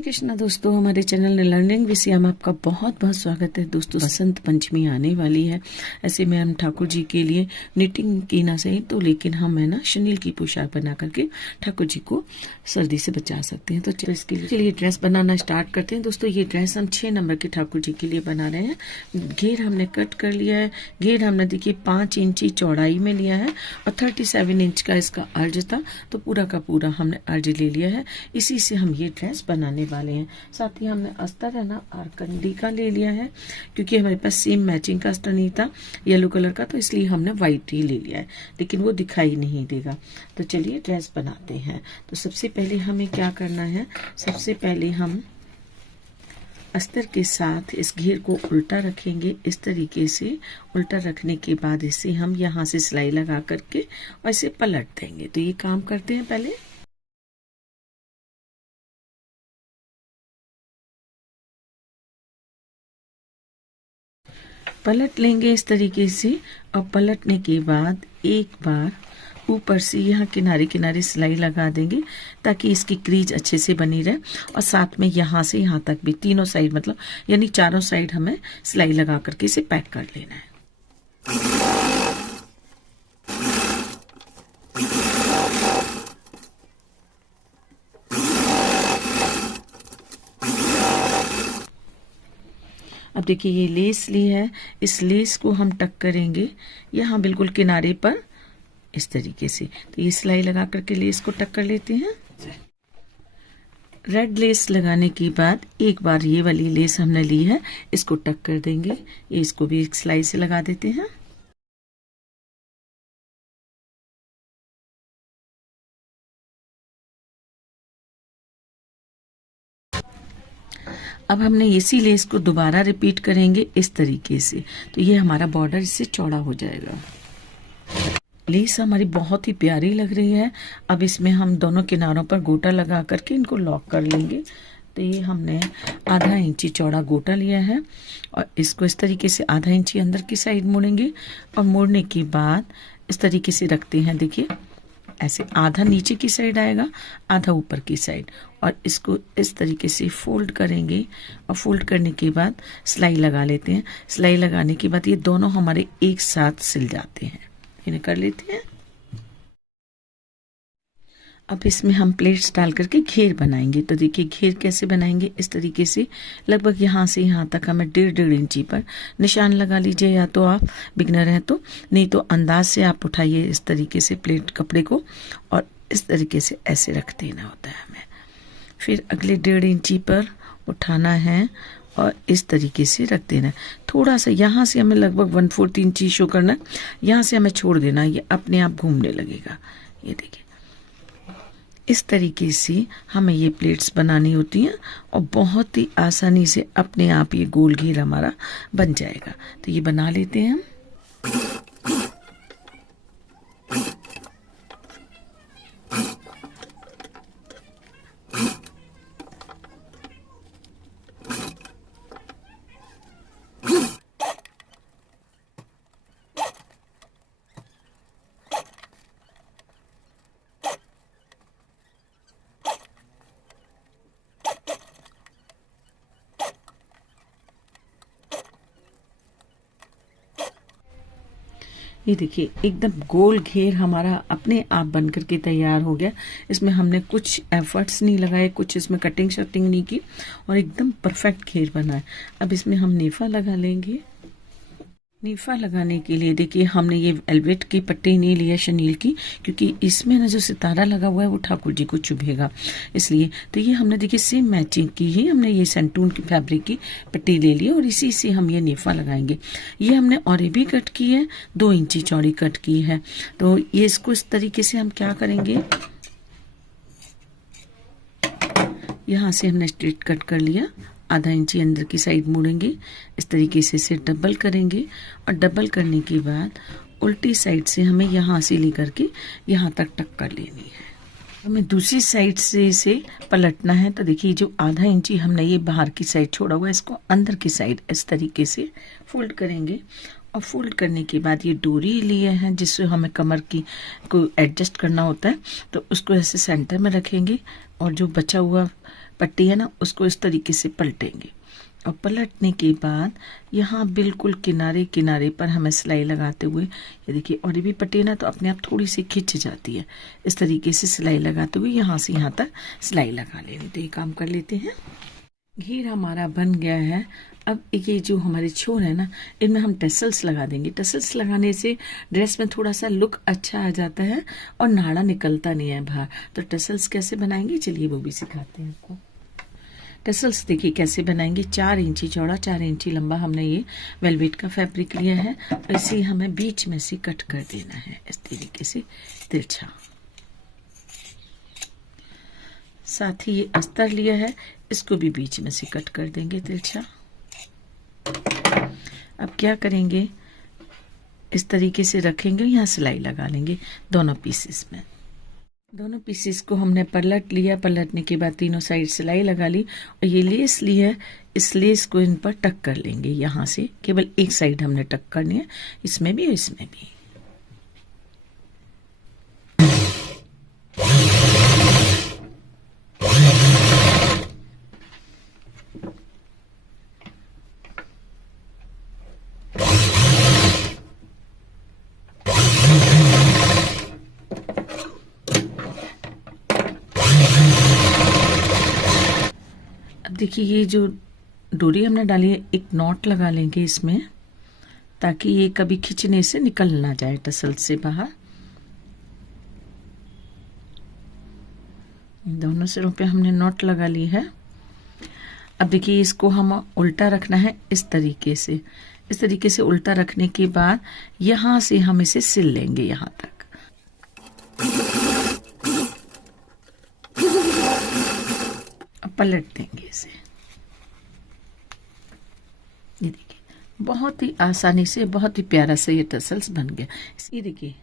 श्री कृष्णा दोस्तों, हमारे channel learning विषय में आपका बहुत बहुत स्वागत है। दोस्तों, बसंत पंचमी आने वाली है। ऐसे में हम ठाकुर जी के लिए निटिंग की ना सही तो लेकिन हम है ना शनील की पोशाक बना करके ठाकुर जी को सर्दी से बचा सकते हैं। तो इसके लिए चलिए ड्रेस बनाना स्टार्ट करते हैं। दोस्तों, ये ड्रेस हम 6 नंबर के ठाकुर जी के लिए बना रहे हैं। घेर हमने कट कर लिया है। घेर हमने देखिए 5 इंची चौड़ाई में लिया है और 37 इंच का इसका अर्ज था, तो पूरा का पूरा हमने अर्ज ले लिया है। इसी से हम ये ड्रेस बनाने वाले हैं। साथ ही हमने अस्तर है ना आरकंडी का ले लिया है, क्योंकि हमारे पास सेम मैचिंग का अस्तर नहीं था येलो कलर का, तो इसलिए हमने व्हाइट ही ले लिया है, लेकिन वो दिखाई नहीं देगा। तो चलिए ड्रेस बनाते हैं। तो सबसे पहले हमें क्या करना है, सबसे पहले हम अस्तर के साथ इस घेर को उल्टा रखेंगे। इस तरीके से उल्टा रखने के बाद इसे हम यहाँ से सिलाई लगा करके और इसे पलट देंगे। तो ये काम करते हैं। पहले पलट लेंगे इस तरीके से, और पलटने के बाद एक बार ऊपर से यहाँ किनारे किनारे सिलाई लगा देंगे ताकि इसकी क्रीज अच्छे से बनी रहे। और साथ में यहाँ से यहाँ तक भी तीनों साइड मतलब यानी चारों साइड हमें सिलाई लगा करके इसे पैक कर लेना है। अब देखिए ये लेस ली है, इस लेस को हम टक करेंगे यहाँ बिल्कुल किनारे पर इस तरीके से। तो ये सिलाई लगा करके लेस को टक कर लेते हैं। रेड लेस लगाने के बाद एक बार ये वाली लेस हमने ली है, इसको टक कर देंगे। ये इसको भी एक सिलाई से लगा देते हैं। अब हमने इसी लेस को दोबारा रिपीट करेंगे इस तरीके से, तो ये हमारा बॉर्डर इससे चौड़ा हो जाएगा। लेस हमारी बहुत ही प्यारी लग रही है। अब इसमें हम दोनों किनारों पर गोटा लगा करके इनको लॉक कर लेंगे। तो ये हमने आधा इंची चौड़ा गोटा लिया है और इसको इस तरीके से आधा इंची अंदर की साइड मोड़ेंगे और मोड़ने के बाद इस तरीके से रखते हैं। देखिए ऐसे आधा नीचे की साइड आएगा, आधा ऊपर की साइड, और इसको इस तरीके से फोल्ड करेंगे। और फोल्ड करने के बाद सिलाई लगा लेते हैं। सिलाई लगाने के बाद ये दोनों हमारे एक साथ सिल जाते हैं। इन्हें कर लेते हैं। अब इसमें हम प्लेट्स डाल करके घेर बनाएंगे। तो देखिए घेर कैसे बनाएंगे, इस तरीके से लगभग यहाँ से यहाँ तक हमें 1.5 इंची पर निशान लगा लीजिए, या तो आप बिगनर हैं तो, नहीं तो अंदाज से आप उठाइए इस तरीके से प्लेट कपड़े को, और इस तरीके से ऐसे रख देना होता है हमें। फिर अगले 1.5 इंची पर उठाना है और इस तरीके से रख देना है। थोड़ा सा यहाँ से हमें लगभग 1/4 इंची शो करना है, यहाँ से हमें छोड़ देना, ये अपने आप घूमने लगेगा। ये देखिए इस तरीके से हमें ये प्लेट्स बनानी होती हैं और बहुत ही आसानी से अपने आप ये गोल घेर हमारा बन जाएगा। तो ये बना लेते हैं हम। ये देखिए एकदम गोल घेर हमारा अपने आप बन करके तैयार हो गया। इसमें हमने कुछ एफर्ट्स नहीं लगाए, कुछ इसमें कटिंग शटिंग नहीं की, और एकदम परफेक्ट घेर बना है। अब इसमें हम नेफा लगा लेंगे। नेफा लगाने के लिए देखिए हमने ये वेलवेट की पट्टी नहीं ली है शनील की, क्योंकि इसमें ना जो सितारा लगा हुआ है वो ठाकुर जी को चुभेगा, इसलिए। तो ये हमने देखिए सेम मैचिंग की ही हमने ये सेंटून की फैब्रिक की पट्टी ले ली और इसी से हम ये नेफा लगाएंगे। ये हमने और भी कट की है, 2 इंची चौड़ी कट की है। तो ये इसको इस तरीके से हम क्या करेंगे, यहाँ से हमने स्ट्रेट कट कर लिया, आधा इंची अंदर की साइड मोड़ेंगे, इस तरीके से इसे डबल करेंगे, और डबल करने के बाद उल्टी साइड से हमें यहाँ से लेकर के यहाँ तक टक कर लेनी है। हमें दूसरी साइड से इसे पलटना है। तो देखिए जो आधा इंची हमने ये बाहर की साइड छोड़ा हुआ है, इसको अंदर की साइड इस तरीके से फोल्ड करेंगे। और फोल्ड करने के बाद ये डोरी लिए हैं जिससे हमें कमर की को एडजस्ट करना होता है, तो उसको ऐसे सेंटर में रखेंगे और जो बचा हुआ पट्टी है ना, उसको इस तरीके से पलटेंगे और पलटने के बाद यहाँ बिल्कुल किनारे किनारे पर हमें सिलाई लगाते हुए, ये देखिए, और ये भी पट्टी ना तो अपने आप थोड़ी सी खिंच जाती है, इस तरीके से सिलाई लगाते हुए यहाँ से यहाँ तक सिलाई लगा लेनी। तो ये काम कर लेते हैं। घेर हमारा बन गया है। अब ये जो हमारे छोर है ना, इनमें हम टसल्स लगा देंगे। टसल्स लगाने से ड्रेस में थोड़ा सा लुक अच्छा आ जाता है और नाड़ा निकलता नहीं है बाहर। तो टसल्स कैसे बनाएंगे, चलिए वो भी सिखाते हैं आपको। टसल्स देखिए कैसे बनाएंगे। 4 इंची चौड़ा 4 इंची लंबा हमने ये वेलवेट का फैब्रिक लिया है। इसे हमें बीच में से कट कर देना है इस तरीके से तिरछा। साथ ही ये अस्तर लिया है, इसको भी बीच में से कट कर देंगे तिरछा। अब क्या करेंगे, इस तरीके से रखेंगे, यहाँ सिलाई लगा लेंगे दोनों पीसेस में। दोनों पीसेस को हमने पलट लिया। पलटने के बाद तीनों साइड सिलाई लगा ली और ये लेस ली है, इस लेस को इन पर टक कर लेंगे। यहाँ से केवल एक साइड हमने टक करनी है, इसमें भी और इसमें भी। देखिए ये जो डोरी हमने डाली है, एक नॉट लगा लेंगे इसमें, ताकि ये कभी खींचने से निकल ना जाए टसल से बाहर। दोनों सिरों पे हमने नॉट लगा ली है। अब देखिए इसको हम उल्टा रखना है इस तरीके से। इस तरीके से उल्टा रखने के बाद यहां से हम इसे सिल लेंगे यहां तक। अब पलट देंगे इसे। ये देखिए बहुत ही आसानी से, बहुत ही प्यारा से ये टसल्स बन गया। ये देखिए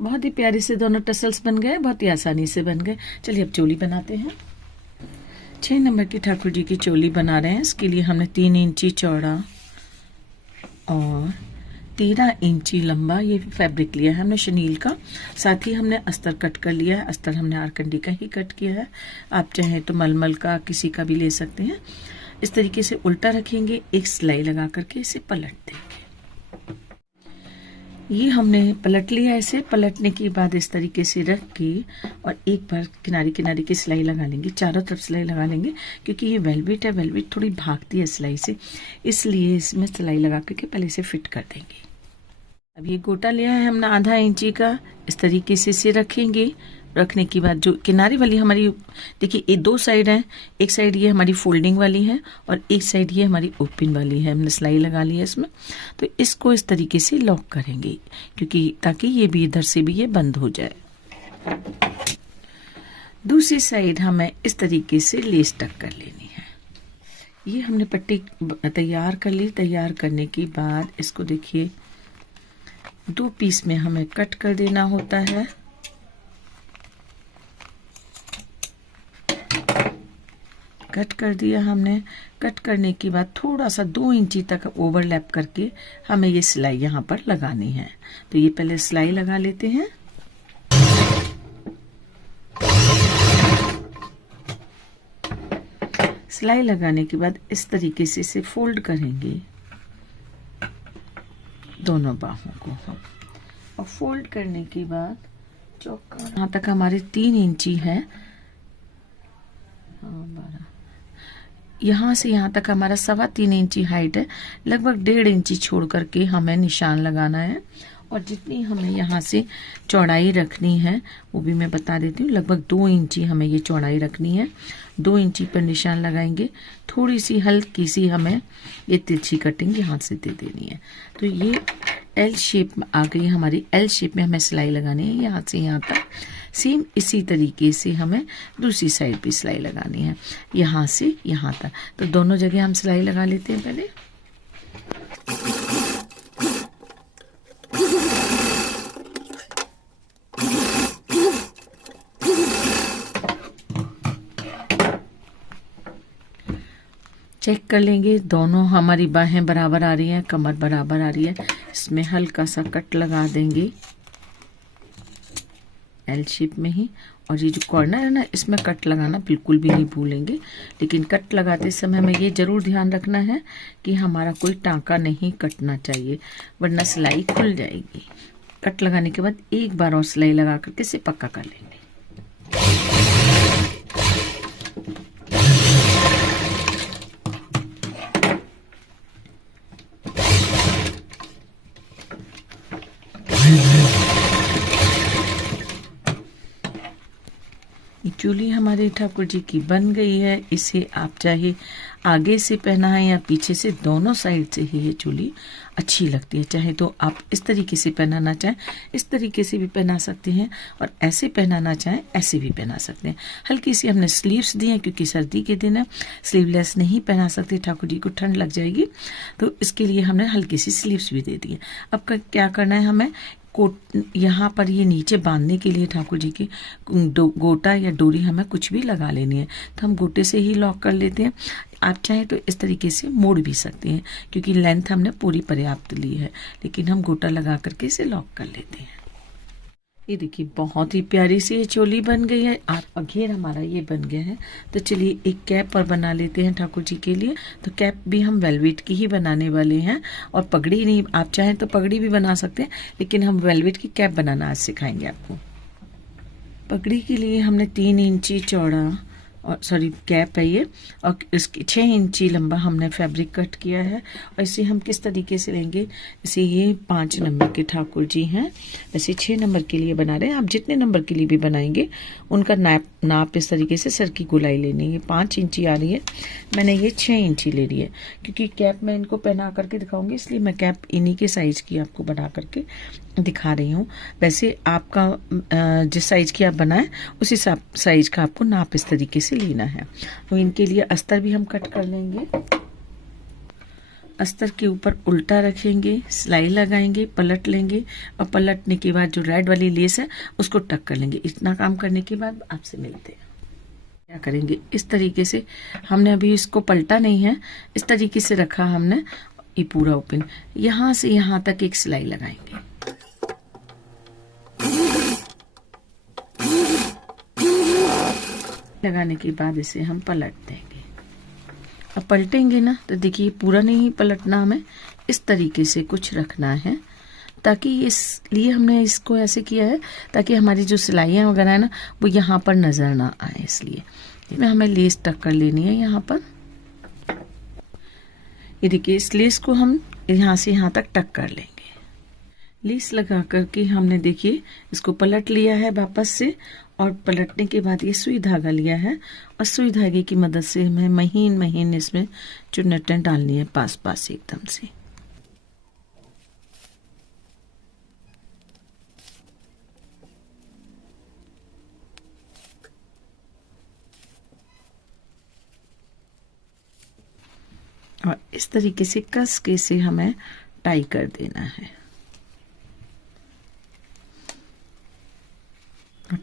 बहुत ही प्यारे से दोनों टसल्स बन गए, बहुत ही आसानी से बन गए। चलिए अब चोली बनाते हैं। 6 नंबर की ठाकुर जी की चोली बना रहे हैं। इसके लिए हमने 3 इंची चौड़ा और 13 इंची लंबा ये फैब्रिक लिया है हमने शनील का। साथ ही हमने अस्तर कट कर लिया है। अस्तर हमने आरकंडी का ही कट किया है, आप चाहें तो मलमल का किसी का भी ले सकते हैं। इस तरीके से उल्टा रखेंगे, एक सिलाई लगा करके इसे पलट देंगे। ये हमने पलट लिया। ऐसे पलटने के बाद इस तरीके से रख के और एक बार किनारे किनारे की सिलाई लगा लेंगे, चारों तरफ सिलाई लगा लेंगे, क्योंकि ये वेलवेट है, वेलवेट थोड़ी भागती है सिलाई से, इसलिए इसमें सिलाई लगा करके पहले इसे फिट कर देंगे। अब ये गोटा लिया है हमने आधा इंची का, इस तरीके से इसे रखेंगे। रखने के बाद जो किनारे वाली हमारी, देखिए ये 2 साइड है, एक साइड ये हमारी फोल्डिंग वाली है और एक साइड ये हमारी ओपन वाली है। हमने सिलाई लगा ली है इसमें, तो इसको इस तरीके से लॉक करेंगे, क्योंकि ताकि ये भी इधर से भी ये बंद हो जाए। दूसरी साइड हमें इस तरीके से लेस टक कर लेनी है। ये हमने पट्टी तैयार कर ली। तैयार करने के बाद इसको देखिए 2 पीस में हमें कट कर देना होता है। कट कर दिया हमने। कट करने के बाद थोड़ा सा 2 इंची तक ओवरलैप करके हमें ये सिलाई यहाँ पर लगानी है। तो ये पहले सिलाई लगा लेते हैं। सिलाई लगाने के बाद इस तरीके से इसे फोल्ड करेंगे दोनों बाहों को हम, और फोल्ड करने के बाद चौका यहाँ तक हमारे 3 इंची है, 12, यहाँ से यहाँ तक हमारा 3.25 इंची हाइट है। लगभग 1.5 इंची छोड़ करके हमें निशान लगाना है, और जितनी हमें यहाँ से चौड़ाई रखनी है वो भी मैं बता देती हूँ। लगभग 2 इंची हमें ये चौड़ाई रखनी है। 2 इंची पर निशान लगाएंगे। थोड़ी सी हल्की सी हमें ये तिरछी कटिंग यहाँ से दे देनी है। तो ये एल शेप में आ गई हमारी। एल शेप में हमें सिलाई लगानी है यहाँ से यहाँ तक। सेम इसी तरीके से हमें दूसरी साइड भी सिलाई लगानी है, यहाँ से यहाँ तक। तो दोनों जगह हम सिलाई लगा लेते हैं पहले। चेक कर लेंगे दोनों हमारी बाहें बराबर आ रही हैं, कमर बराबर आ रही है। इसमें हल्का सा कट लगा देंगे। एल शेप में ही। और ये जो कॉर्नर है ना, इसमें कट लगाना बिल्कुल भी नहीं भूलेंगे, लेकिन कट लगाते समय हमें ये जरूर ध्यान रखना है कि हमारा कोई टांका नहीं कटना चाहिए, वरना सिलाई खुल जाएगी। कट लगाने के बाद एक बार और सिलाई लगा करके इसे पक्का कर लेंगे। चोली हमारे ठाकुर जी की बन गई है। इसे आप चाहे आगे से पहना है या पीछे से, दोनों साइड से ही ये चोली अच्छी लगती है। चाहे तो आप इस तरीके से पहनाना चाहें, इस तरीके से भी पहना सकते हैं, और ऐसे पहनाना चाहें ऐसे भी पहना सकते हैं। हल्की सी हमने स्लीव्स दी हैं क्योंकि सर्दी के दिन है, स्लीवलेस नहीं पहना सकते, ठाकुर जी को ठंड लग जाएगी, तो इसके लिए हमने हल्की सी स्लीव्स भी दे दी है। अब क्या करना है, हमें कोट यहाँ पर ये नीचे बांधने के लिए ठाकुर जी की गोटा या डोरी हमें कुछ भी लगा लेनी है, तो हम गोटे से ही लॉक कर लेते हैं। आप चाहें तो इस तरीके से मोड़ भी सकते हैं, क्योंकि लेंथ हमने पूरी पर्याप्त ली है, लेकिन हम गोटा लगा करके इसे लॉक कर लेते हैं। ये देखिए बहुत ही प्यारी सी ये चोली बन गई है। आप घेर हमारा ये बन गया है। तो चलिए एक कैप और बना लेते हैं ठाकुर जी के लिए। तो कैप भी हम वेलवेट की ही बनाने वाले हैं, और पगड़ी नहीं, आप चाहें तो पगड़ी भी बना सकते हैं, लेकिन हम वेलवेट की कैप बनाना आज सिखाएंगे आपको। पगड़ी के लिए हमने 3 इंची चौड़ा और कैप है ये, और इसकी 6 इंची लंबा हमने फैब्रिक कट किया है। और इसे हम किस तरीके से लेंगे, इसे ये 5 नंबर के ठाकुर जी हैं, वैसे 6 नंबर के लिए बना रहे हैं। आप जितने नंबर के लिए भी बनाएंगे उनका नाप इस तरीके से सर की गोलाई लेनी है। 5 इंची आ रही है, मैंने ये 6 इंची ले रही है, क्योंकि कैप मैं इनको पहना करके दिखाऊंगी, इसलिए मैं कैप इन्हीं के साइज की आपको बना करके दिखा रही हूँ। वैसे आपका जिस साइज की आप बनाएं उसी साइज का आपको नाप इस तरीके से लेना है। तो इनके लिए अस्तर भी हम कट कर लेंगे। अस्तर के ऊपर उल्टा रखेंगे, सिलाई लगाएंगे, पलट लेंगे, और पलटने के बाद जो रेड वाली लेस है उसको टक कर लेंगे। इतना काम करने के बाद आपसे मिलते हैं। क्या करेंगे, इस तरीके से हमने अभी इसको पलटा नहीं है, इस तरीके से रखा हमने, ये पूरा ओपन, यहाँ से यहाँ तक एक सिलाई लगाएंगे। लगाने के बाद इसे हम पलट देंगे। अब पलटेंगे ना, तो देखिए पूरा नहीं पलटना, हमें इस तरीके से कुछ रखना है, ताकि इसलिए हमने इसको ऐसे किया है ताकि हमारी जो सिलाइयाँ वगैरह है ना वो यहाँ पर नजर ना आए, इसलिए इसमें हमें लेस टक कर लेनी है। यहाँ पर ये देखिए, इस लेस को हम यहाँ से यहाँ तक टक कर लेंगे। लेस लगा करके हमने देखिए इसको पलट लिया है वापस से, और पलटने के बाद ये सुई धागा लिया है, और सुई धागे की मदद से हमें महीन महीन इसमें चुन्नटें डालनी है, पास पास एकदम से। और इस तरीके से कस के से हमें टाई कर देना है।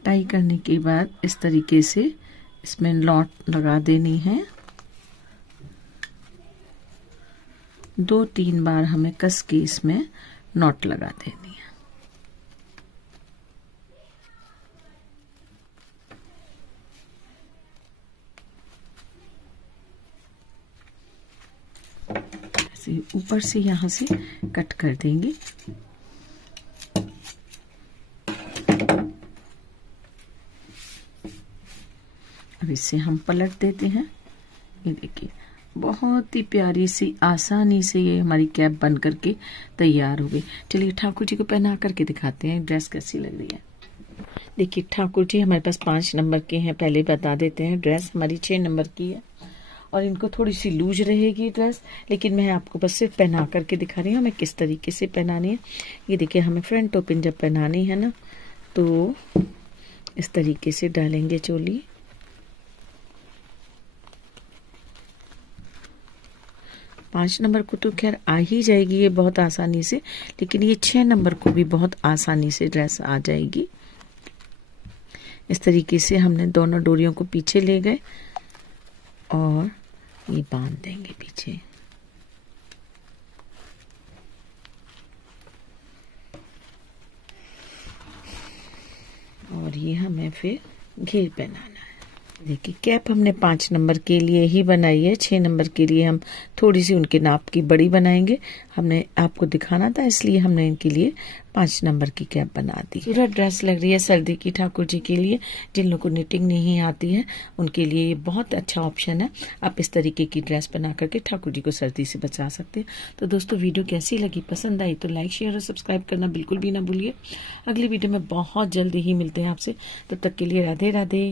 टाई करने के बाद इस तरीके से इसमें नॉट लगा देनी है। 2-3 बार हमें कस के इसमें नॉट लगा देनी है। ऐसे ऊपर से यहाँ से कट कर देंगे। अब इसे हम पलट देते हैं। ये देखिए बहुत ही प्यारी सी आसानी से ये हमारी कैप बन करके तैयार हो गई। चलिए ठाकुर जी को पहना करके दिखाते हैं ड्रेस कैसी लग रही है। देखिए ठाकुर जी हमारे पास 5 नंबर के हैं, पहले बता देते हैं। ड्रेस हमारी 6 नंबर की है, और इनको थोड़ी सी लूज रहेगी ड्रेस, लेकिन मैं आपको बस सिर्फ पहना करके दिखा रही हूँ हमें किस तरीके से पहनानी है। ये देखिए हमें फ्रंट ओपन जब पहनानी है ना, तो इस तरीके से डालेंगे चोली। 5 नंबर को तो खैर आ ही जाएगी ये बहुत आसानी से, लेकिन ये 6 नंबर को भी बहुत आसानी से ड्रेस आ जाएगी। इस तरीके से हमने दोनों डोरियों को पीछे ले गए और ये बांध देंगे पीछे। और ये हमें फिर घेर पहनाना है। देखिए कैप हमने 5 नंबर के लिए ही बनाई है, 6 नंबर के लिए हम थोड़ी सी उनके नाप की बड़ी बनाएंगे। हमने आपको दिखाना था इसलिए हमने इनके लिए 5 नंबर की कैप बना दी। पूरा ड्रेस लग रही है सर्दी की ठाकुर जी के लिए। जिन लोगों को निटिंग नहीं आती है उनके लिए ये बहुत अच्छा ऑप्शन है। आप इस तरीके की ड्रेस बना करके ठाकुर जी को सर्दी से बचा सकते हैं। तो दोस्तों वीडियो कैसी लगी, पसंद आई तो लाइक शेयर और सब्सक्राइब करना बिल्कुल भी ना भूलिए। अगली वीडियो में बहुत जल्दी ही मिलते हैं आपसे, तब तक के लिए राधे राधे।